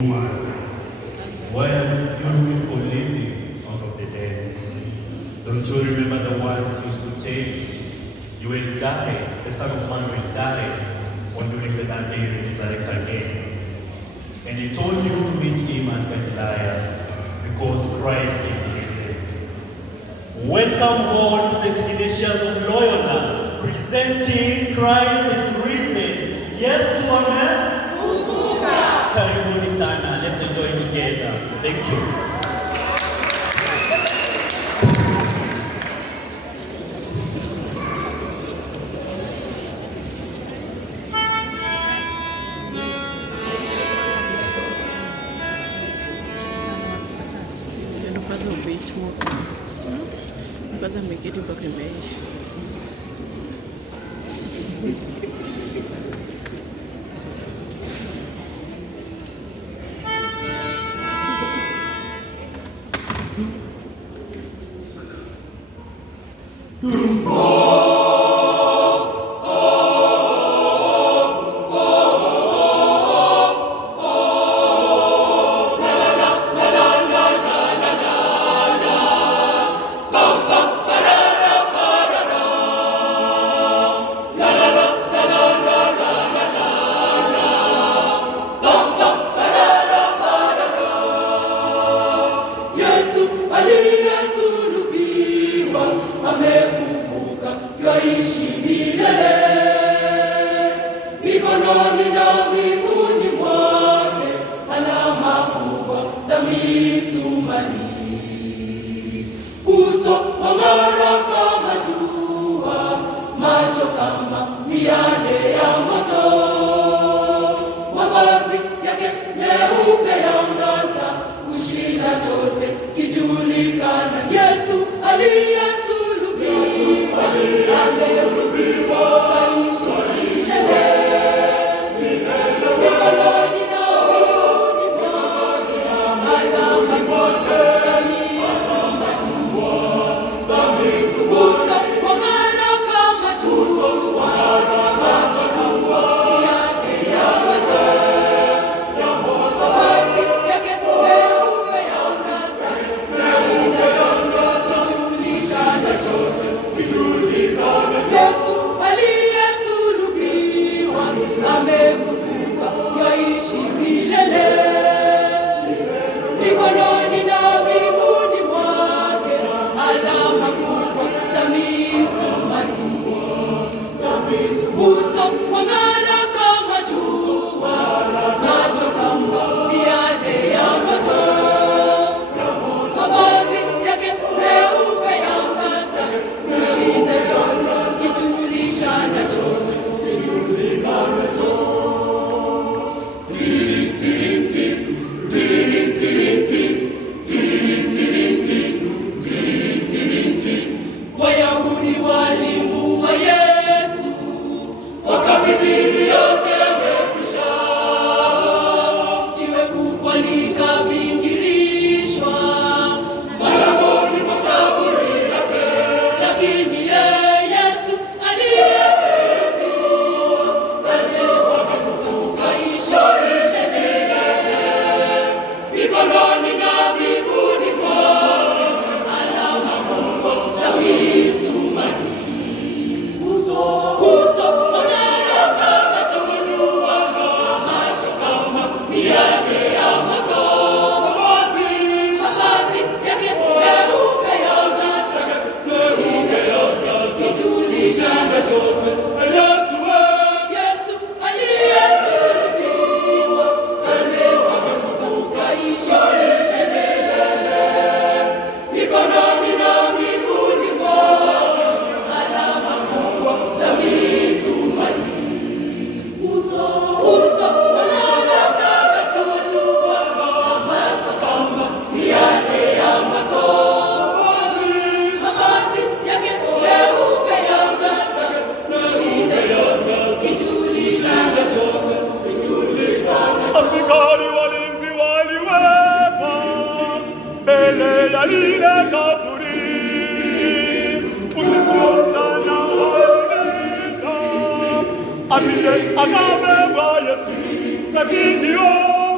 Why are you people living out of the dead? Don't you remember the words used to say, you will die, the Son of Man will die on the third day and resurrect again. And he told you to meet him at Galilee because Christ is risen. Welcome all to St. Ignatius of Loyola, presenting Christ is risen. Yes, Amen. Karibuni sana. Let's enjoy together. Thank you. Mpaka mmeketi mpaka imeisha.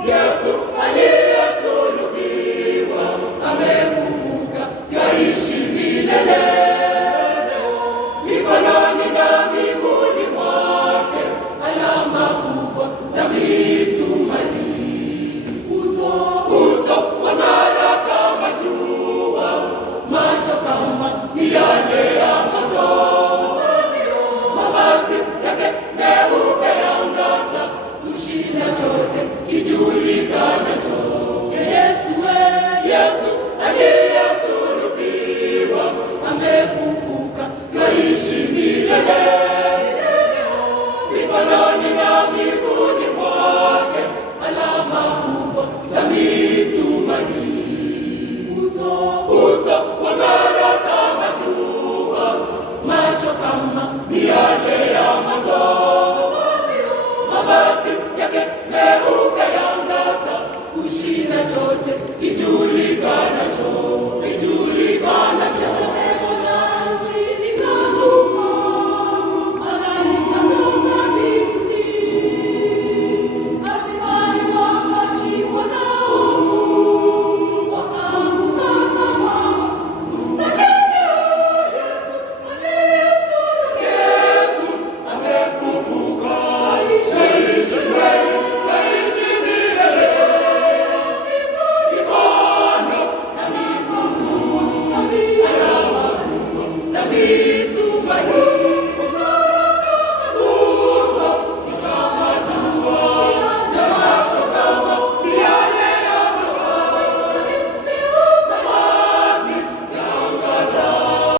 Yesu fahari, uso wang'ara kama jua, macho kama miale ya moto, mavazi yake meupe yangaza, kushinda chote kijua.